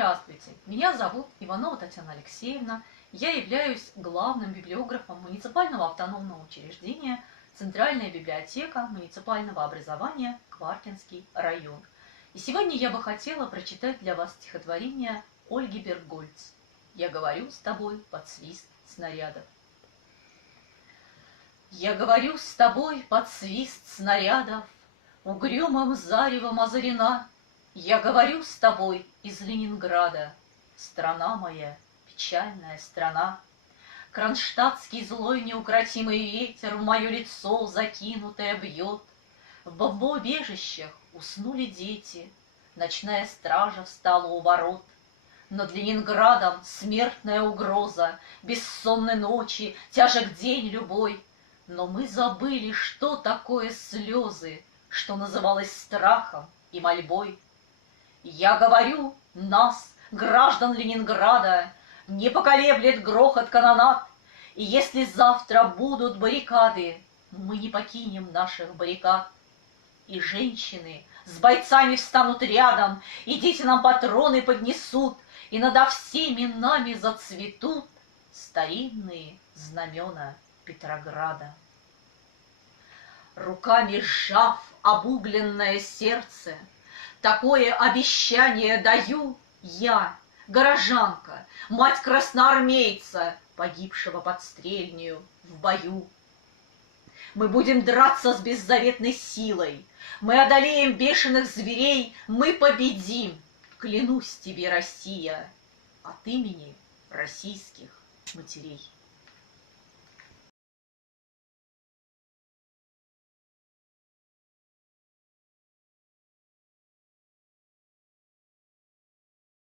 Здравствуйте, меня зовут Иванова Татьяна Алексеевна. Я являюсь главным библиографом муниципального автономного учреждения Центральная библиотека муниципального образования Кваркинский район. И сегодня я бы хотела прочитать для вас стихотворение Ольги Бергольц «Я говорю с тобой под свист снарядов». Я говорю с тобой под свист снарядов, угрюмым заревом озарена. Я говорю с тобой из Ленинграда, страна моя, печальная страна. Кронштадтский злой неукротимый ветер в мое лицо закинутое бьет. В бомбоубежищах уснули дети, ночная стража встала у ворот. Над Ленинградом смертная угроза, бессонной ночи, тяжек день любой. Но мы забыли, что такое слезы, что называлось страхом и мольбой. Я говорю, нас, граждан Ленинграда, не поколеблет грохот канонад, и если завтра будут баррикады, мы не покинем наших баррикад. И женщины с бойцами встанут рядом, и дети нам патроны поднесут, и надо всеми нами зацветут старинные знамена Петрограда. Руками сжав обугленное сердце, такое обещание даю я, горожанка, мать красноармейца, погибшего под Стрельнею в бою. Мы будем драться с беззаветной силой, мы одолеем бешеных зверей, мы победим, клянусь тебе, Россия, от имени российских матерей.